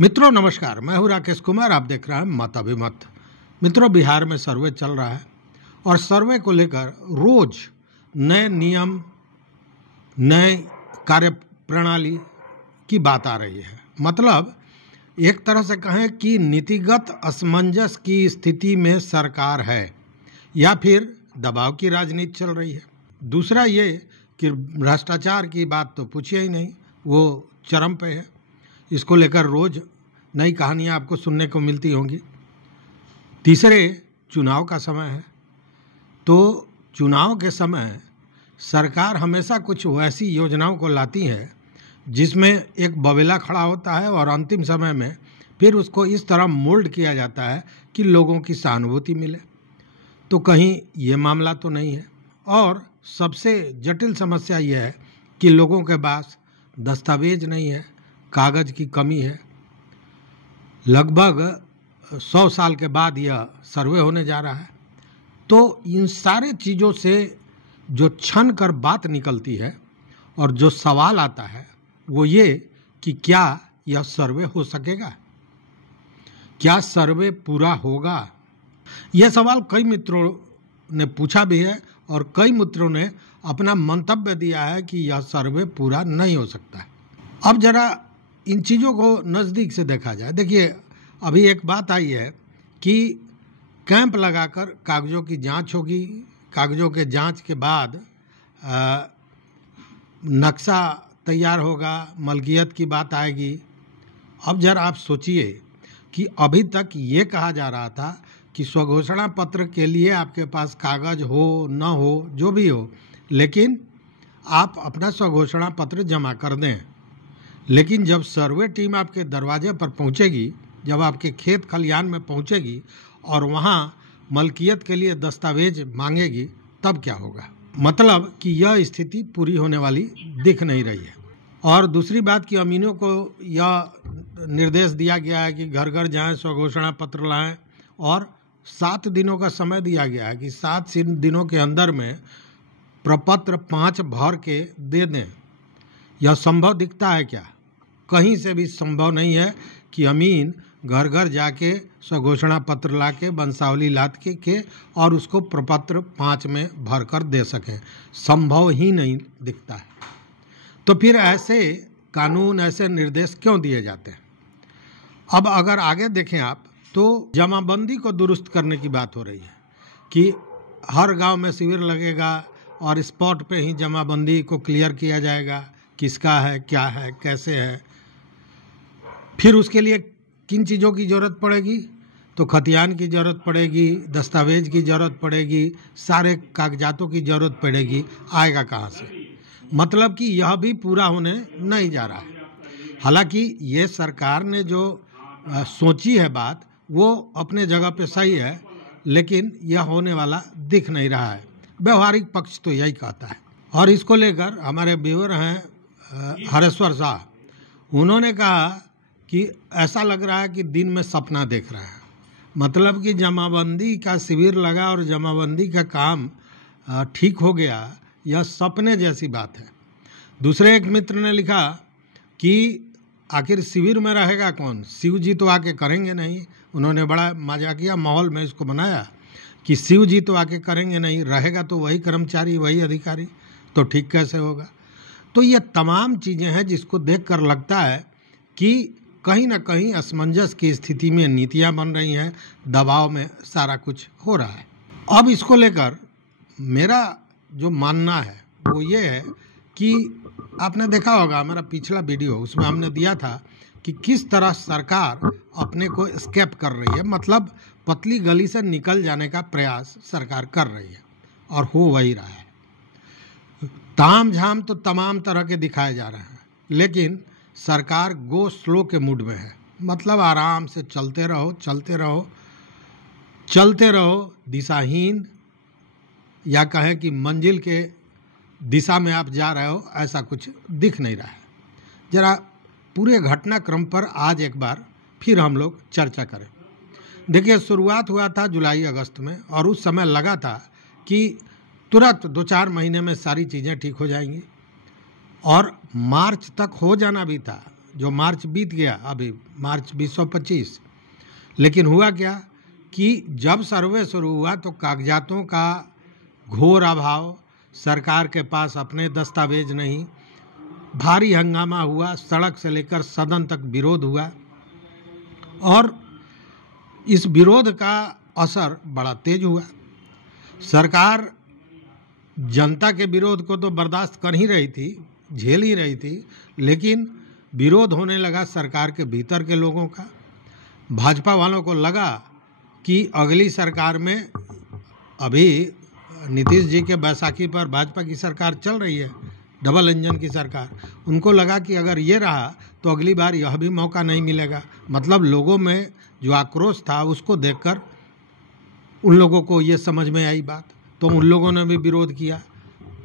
मित्रों नमस्कार, मैं हूं राकेश कुमार। आप देख रहे हैं मत अभिमत। मित्रों, बिहार में सर्वे चल रहा है और सर्वे को लेकर रोज नए नियम, नए कार्य प्रणाली की बात आ रही है। मतलब एक तरह से कहें कि नीतिगत असमंजस की स्थिति में सरकार है या फिर दबाव की राजनीति चल रही है। दूसरा ये कि भ्रष्टाचार की बात तो पूछिए ही नहीं, वो चरम पे है। इसको लेकर रोज नई कहानियां आपको सुनने को मिलती होंगी। तीसरे, चुनाव का समय है, तो चुनाव के समय सरकार हमेशा कुछ वैसी योजनाओं को लाती है जिसमें एक बवेला खड़ा होता है और अंतिम समय में फिर उसको इस तरह मोल्ड किया जाता है कि लोगों की सहानुभूति मिले। तो कहीं ये मामला तो नहीं है। और सबसे जटिल समस्या यह है कि लोगों के पास दस्तावेज नहीं है, कागज की कमी है। लगभग 100 साल के बाद यह सर्वे होने जा रहा है। तो इन सारे चीज़ों से जो छन कर बात निकलती है और जो सवाल आता है वो ये कि क्या यह सर्वे हो सकेगा, क्या सर्वे पूरा होगा। यह सवाल कई मित्रों ने पूछा भी है और कई मित्रों ने अपना मंतव्य दिया है कि यह सर्वे पूरा नहीं हो सकता है। अब जरा इन चीज़ों को नज़दीक से देखा जाए। देखिए, अभी एक बात आई है कि कैंप लगाकर कागज़ों की जांच होगी। कागज़ों के जांच के बाद नक्शा तैयार होगा, मलकियत की बात आएगी। अब जरा आप सोचिए कि अभी तक ये कहा जा रहा था कि स्वघोषणा पत्र के लिए आपके पास कागज़ हो न हो, जो भी हो, लेकिन आप अपना स्वघोषणा पत्र जमा कर दें। लेकिन जब सर्वे टीम आपके दरवाजे पर पहुंचेगी, जब आपके खेत खलियान में पहुंचेगी और वहां मलकियत के लिए दस्तावेज मांगेगी, तब क्या होगा। मतलब कि यह स्थिति पूरी होने वाली दिख नहीं रही है। और दूसरी बात कि अमीनों को यह निर्देश दिया गया है कि घर घर जाएं, स्वघोषणा पत्र लाएं और 7 दिनों का समय दिया गया है कि 7 दिनों के अंदर में प्रपत्र 5 भर के दे दें। यह संभव दिखता है क्या? कहीं से भी संभव नहीं है कि अमीन घर घर जाके स्वघोषणा पत्र लाके वंशावली लाद के और उसको प्रपत्र 5 में भर कर दे सकें। संभव ही नहीं दिखता है। तो फिर ऐसे कानून, ऐसे निर्देश क्यों दिए जाते हैं? अब अगर आगे देखें आप, तो जमाबंदी को दुरुस्त करने की बात हो रही है कि हर गांव में शिविर लगेगा और स्पॉट पे ही जमाबंदी को क्लियर किया जाएगा, किसका है, क्या है, कैसे है। फिर उसके लिए किन चीज़ों की ज़रूरत पड़ेगी? तो खतियान की ज़रूरत पड़ेगी, दस्तावेज की ज़रूरत पड़ेगी, सारे कागजातों की ज़रूरत पड़ेगी। आएगा कहाँ से? मतलब कि यह भी पूरा होने नहीं जा रहा है। हालांकि ये सरकार ने जो सोची है बात, वो अपने जगह पे सही है, लेकिन यह होने वाला दिख नहीं रहा है। व्यवहारिक पक्ष तो यही कहता है। और इसको लेकर हमारे व्यूअर हैं हरेश्वर शाह, उन्होंने कहा कि ऐसा लग रहा है कि दिन में सपना देख रहा है। मतलब कि जमाबंदी का शिविर लगा और जमाबंदी का काम ठीक हो गया, यह सपने जैसी बात है। दूसरे एक मित्र ने लिखा कि आखिर शिविर में रहेगा कौन? शिव जी तो आके करेंगे नहीं। उन्होंने बड़ा मजाकिया माहौल में इसको बनाया कि शिव जी तो आके करेंगे नहीं, रहेगा तो वही कर्मचारी, वही अधिकारी, तो ठीक कैसे होगा। तो ये तमाम चीज़ें हैं जिसको देखकर लगता है कि कहीं ना कहीं असमंजस की स्थिति में नीतियां बन रही हैं, दबाव में सारा कुछ हो रहा है। अब इसको लेकर मेरा जो मानना है वो ये है कि आपने देखा होगा हमारा पिछला वीडियो, उसमें हमने दिया था कि किस तरह सरकार अपने को एस्केप कर रही है। मतलब पतली गली से निकल जाने का प्रयास सरकार कर रही है और हो वही रहा है। ताम झाम तो तमाम तरह के दिखाए जा रहे हैं, लेकिन सरकार गो स्लो के मूड में है। मतलब आराम से चलते रहो, चलते रहो, चलते रहो, दिशाहीन, या कहें कि मंजिल के दिशा में आप जा रहे हो, ऐसा कुछ दिख नहीं रहा है। जरा पूरे घटनाक्रम पर आज एक बार फिर हम लोग चर्चा करें। देखिए, शुरुआत हुआ था जुलाई अगस्त में और उस समय लगा था कि तुरंत 2-4 महीने में सारी चीज़ें ठीक हो जाएंगी और मार्च तक हो जाना भी था। जो मार्च बीत गया, अभी मार्च 2025, लेकिन हुआ क्या कि जब सर्वे शुरू हुआ तो कागजातों का घोर अभाव, सरकार के पास अपने दस्तावेज नहीं, भारी हंगामा हुआ, सड़क से लेकर सदन तक विरोध हुआ और इस विरोध का असर बड़ा तेज हुआ। सरकार जनता के विरोध को तो बर्दाश्त कर ही रही थी, झेल ही रही थी, लेकिन विरोध होने लगा सरकार के भीतर के लोगों का। भाजपा वालों को लगा कि अगली सरकार में, अभी नीतीश जी के बैसाखी पर भाजपा की सरकार चल रही है, डबल इंजन की सरकार, उनको लगा कि अगर ये रहा तो अगली बार यह भी मौका नहीं मिलेगा। मतलब लोगों में जो आक्रोश था उसको देखकर उन लोगों को ये समझ में आई बात, तो उन लोगों ने भी विरोध किया।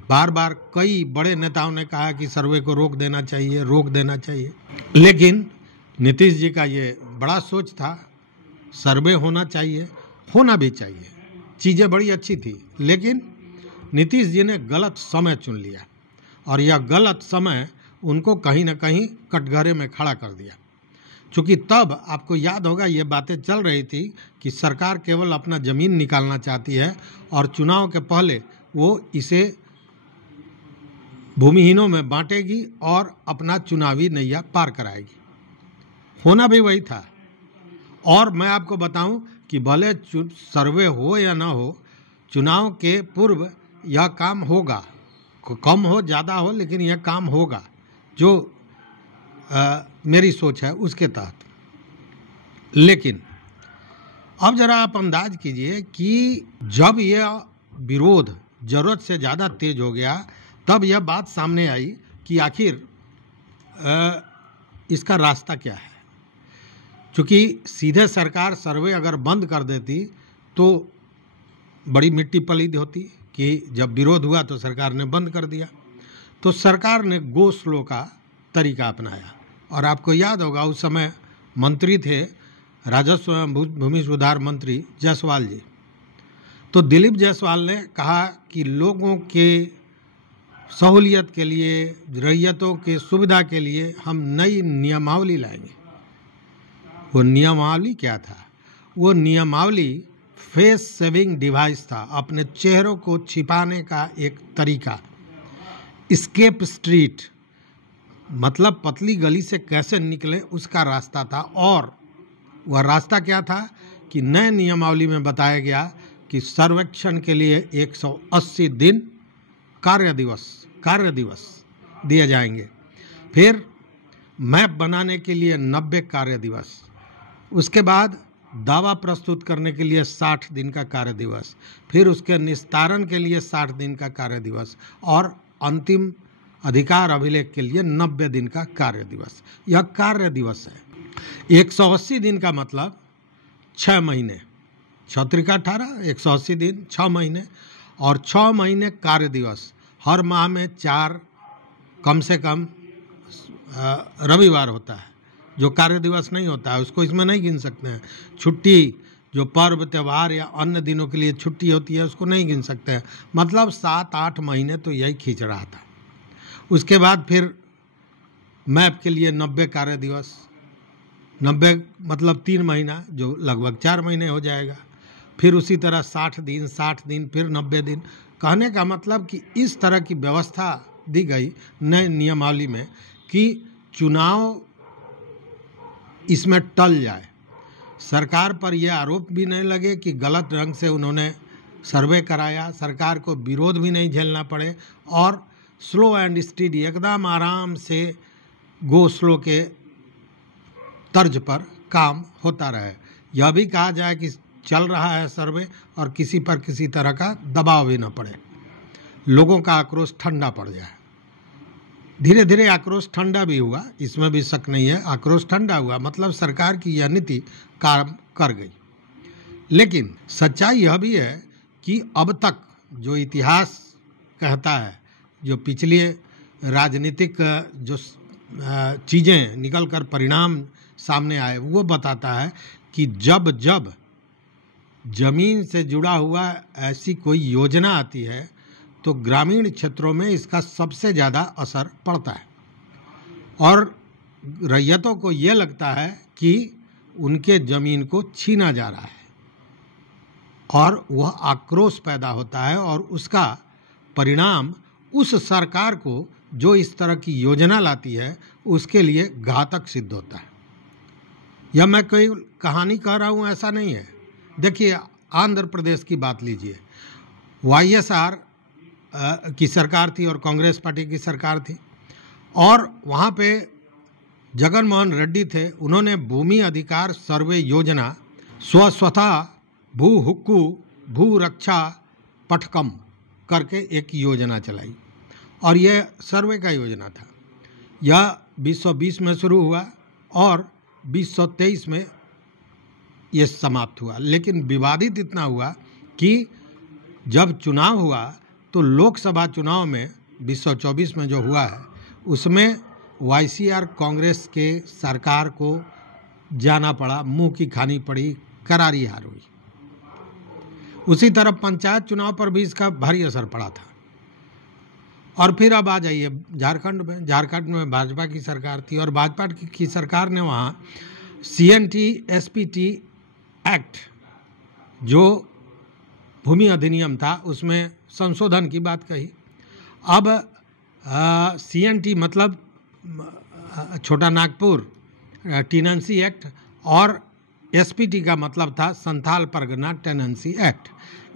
बार बार कई बड़े नेताओं ने कहा कि सर्वे को रोक देना चाहिए, रोक देना चाहिए, लेकिन नीतीश जी का ये बड़ा सोच था, सर्वे होना चाहिए, होना भी चाहिए, चीज़ें बड़ी अच्छी थी, लेकिन नीतीश जी ने गलत समय चुन लिया और यह गलत समय उनको कहीं ना कहीं कटघरे में खड़ा कर दिया। क्योंकि तब आपको याद होगा ये बातें चल रही थी कि सरकार केवल अपना ज़मीन निकालना चाहती है और चुनाव के पहले वो इसे भूमिहीनों में बांटेगी और अपना चुनावी नैया पार कराएगी। होना भी वही था। और मैं आपको बताऊं कि भले सर्वे हो या ना हो, चुनाव के पूर्व यह काम होगा, कम हो ज़्यादा हो, लेकिन यह काम होगा, जो मेरी सोच है उसके तहत। लेकिन अब ज़रा आप अंदाज कीजिए कि जब यह विरोध ज़रूरत से ज़्यादा तेज हो गया, तब यह बात सामने आई कि आखिर इसका रास्ता क्या है। क्योंकि सीधे सरकार सर्वे अगर बंद कर देती तो बड़ी मिट्टी पलीद होती कि जब विरोध हुआ तो सरकार ने बंद कर दिया। तो सरकार ने गो स्लो का तरीका अपनाया और आपको याद होगा उस समय मंत्री थे राजस्व एवं भूमि सुधार मंत्री जायसवाल जी। तो दिलीप जायसवाल ने कहा कि लोगों के सहूलियत के लिए, रैयतों के सुविधा के लिए हम नई नियमावली लाएंगे। वो नियमावली क्या था? वो नियमावली फेस सेविंग डिवाइस था, अपने चेहरों को छिपाने का एक तरीका। एस्केप स्ट्रीट मतलब पतली गली से कैसे निकले उसका रास्ता था। और वह रास्ता क्या था कि नए नियमावली में बताया गया कि सर्वेक्षण के लिए 180 दिन कार्य दिवस दिए जाएंगे, फिर मैप बनाने के लिए 90 कार्य दिवस, उसके बाद दावा प्रस्तुत करने के लिए 60 दिन का कार्य दिवस, फिर उसके निस्तारण के लिए 60 दिन का कार्य दिवस और अंतिम अधिकार अभिलेख के लिए 90 दिन का कार्य दिवस। यह कार्य दिवस है। 180 दिन का मतलब 6 महीने, 6 त्रिका 18, 180 दिन 6 महीने, और 6 महीने कार्य दिवस। हर माह में 4 कम से कम रविवार होता है, जो कार्य दिवस नहीं होता है उसको इसमें नहीं गिन सकते हैं। छुट्टी जो पर्व त्यौहार या अन्य दिनों के लिए छुट्टी होती है उसको नहीं गिन सकते हैं। मतलब 7-8 महीने तो यही खींच रहा था। उसके बाद फिर मैप के लिए 90 कार्य दिवस, 90 मतलब 3 महीना, जो लगभग 4 महीने हो जाएगा। फिर उसी तरह 60 दिन, फिर 90 दिन। कहने का मतलब कि इस तरह की व्यवस्था दी गई नए नियमावली में कि चुनाव इसमें टल जाए, सरकार पर यह आरोप भी नहीं लगे कि गलत ढंग से उन्होंने सर्वे कराया, सरकार को विरोध भी नहीं झेलना पड़े, और स्लो एंड स्टडी एकदम आराम से गो स्लो के तर्ज पर काम होता रहे। यह भी कहा जाए कि चल रहा है सर्वे और किसी पर किसी तरह का दबाव भी न पड़े, लोगों का आक्रोश ठंडा पड़ जाए। धीरे धीरे आक्रोश ठंडा भी हुआ, इसमें भी शक नहीं है, आक्रोश ठंडा हुआ, मतलब सरकार की यह नीति काम कर गई। लेकिन सच्चाई यह भी है कि अब तक जो इतिहास कहता है, जो पिछले राजनीतिक जो चीज़ें निकल कर परिणाम सामने आए, वो बताता है कि जब जब जमीन से जुड़ा हुआ ऐसी कोई योजना आती है तो ग्रामीण क्षेत्रों में इसका सबसे ज़्यादा असर पड़ता है। और रैयतों को ये लगता है कि उनके ज़मीन को छीना जा रहा है और वह आक्रोश पैदा होता है और उसका परिणाम उस सरकार को जो इस तरह की योजना लाती है उसके लिए घातक सिद्ध होता है। यह मैं कोई कहानी कह रहा हूँ ऐसा नहीं है। देखिए, आंध्र प्रदेश की बात लीजिए। वाईएसआर की सरकार थी और कांग्रेस पार्टी की सरकार थी और वहाँ पे जगन मोहन रेड्डी थे। उन्होंने भूमि अधिकार सर्वे योजना स्वस्वथा भू हुक्कू भू रक्षा पटकम करके एक योजना चलाई और यह सर्वे का योजना था। यह 2020 में शुरू हुआ और 2023 में ये समाप्त हुआ। लेकिन विवादित इतना हुआ कि जब चुनाव हुआ तो लोकसभा चुनाव में 2024 में जो हुआ है उसमें वाईसीआर कांग्रेस के सरकार को जाना पड़ा, मुंह की खानी पड़ी, करारी हार हुई। उसी तरह पंचायत चुनाव पर भी इसका भारी असर पड़ा था। और फिर अब आ जाइए झारखंड में भाजपा की सरकार थी और भाजपा की सरकार ने वहाँ CNT-SPT एक्ट जो भूमि अधिनियम था उसमें संशोधन की बात कही। अब CNT मतलब छोटा नागपुर टेनेंसी एक्ट और SPT का मतलब था संथाल परगना टेनेंसी एक्ट।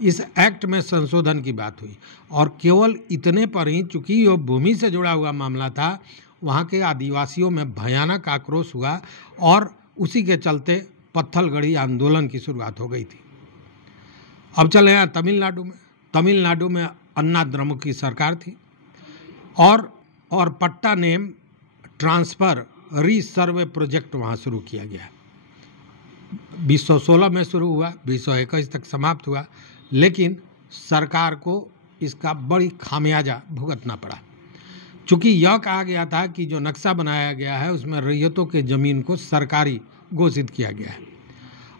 इस एक्ट में संशोधन की बात हुई और केवल इतने पर ही, चूंकि ये भूमि से जुड़ा हुआ मामला था, वहाँ के आदिवासियों में भयानक आक्रोश हुआ और उसी के चलते पत्थलगड़ी आंदोलन की शुरुआत हो गई थी। अब चले यहाँ तमिलनाडु में अन्ना द्रमुक की सरकार थी और पट्टा नेम ट्रांसफ़र रीसर्वे प्रोजेक्ट वहाँ शुरू किया गया। 2016 में शुरू हुआ, 2021 तक समाप्त हुआ, लेकिन सरकार को इसका बड़ी खामियाजा भुगतना पड़ा। चूँकि यह कहा गया था कि जो नक्शा बनाया गया है उसमें रैयतों के ज़मीन को सरकारी घोषित किया गया है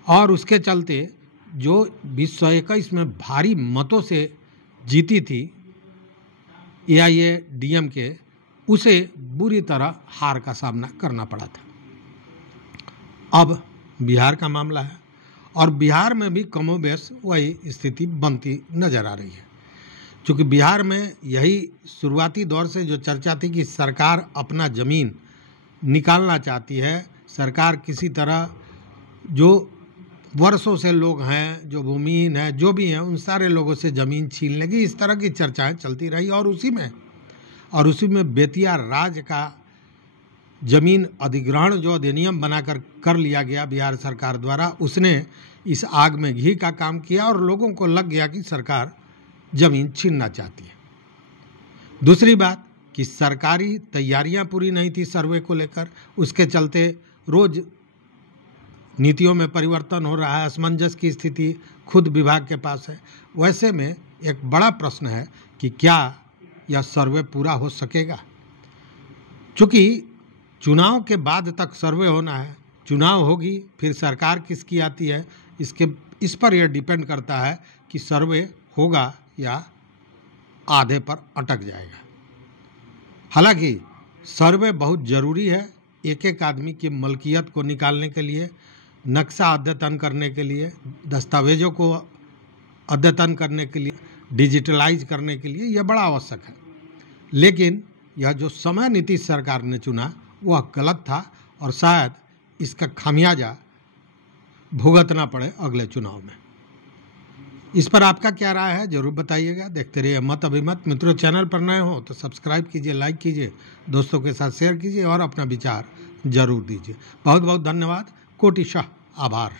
और उसके चलते जो 2021 में भारी मतों से जीती थी AIADMK, उसे बुरी तरह हार का सामना करना पड़ा था। अब बिहार का मामला है और बिहार में भी कमोबेश वही स्थिति बनती नजर आ रही है। क्योंकि बिहार में यही शुरुआती दौर से जो चर्चा थी कि सरकार अपना ज़मीन निकालना चाहती है, सरकार किसी तरह जो वर्षों से लोग हैं, जो भूमिहीन हैं, जो भी हैं, उन सारे लोगों से ज़मीन छीन लेगी, इस तरह की चर्चाएं चलती रही और उसी में बेतिया राज का ज़मीन अधिग्रहण जो अधिनियम बनाकर कर लिया गया बिहार सरकार द्वारा, उसने इस आग में घी का काम किया और लोगों को लग गया कि सरकार ज़मीन छीनना चाहती है। दूसरी बात कि सरकारी तैयारियां पूरी नहीं थी सर्वे को लेकर, उसके चलते रोज़ नीतियों में परिवर्तन हो रहा है, असमंजस की स्थिति खुद विभाग के पास है। वैसे में एक बड़ा प्रश्न है कि क्या यह सर्वे पूरा हो सकेगा। चूँकि चुनाव के बाद तक सर्वे होना है, चुनाव होगी फिर सरकार किसकी आती है, इस पर यह डिपेंड करता है कि सर्वे होगा या आधे पर अटक जाएगा। हालांकि सर्वे बहुत ज़रूरी है एक एक आदमी की मलकियत को निकालने के लिए, नक्शा अद्यतन करने के लिए, दस्तावेजों को अद्यतन करने के लिए, डिजिटलाइज करने के लिए यह बड़ा आवश्यक है। लेकिन यह जो समय नीतीश सरकार ने चुना वह गलत था और शायद इसका खामियाजा भुगतना पड़े अगले चुनाव में। इस पर आपका क्या राय है ज़रूर बताइएगा। देखते रहिए मत अभिमत। मित्रों, चैनल पर नए हो तो सब्सक्राइब कीजिए, लाइक कीजिए, दोस्तों के साथ शेयर कीजिए और अपना विचार जरूर दीजिए। बहुत बहुत धन्यवाद। कोटिशः आभार।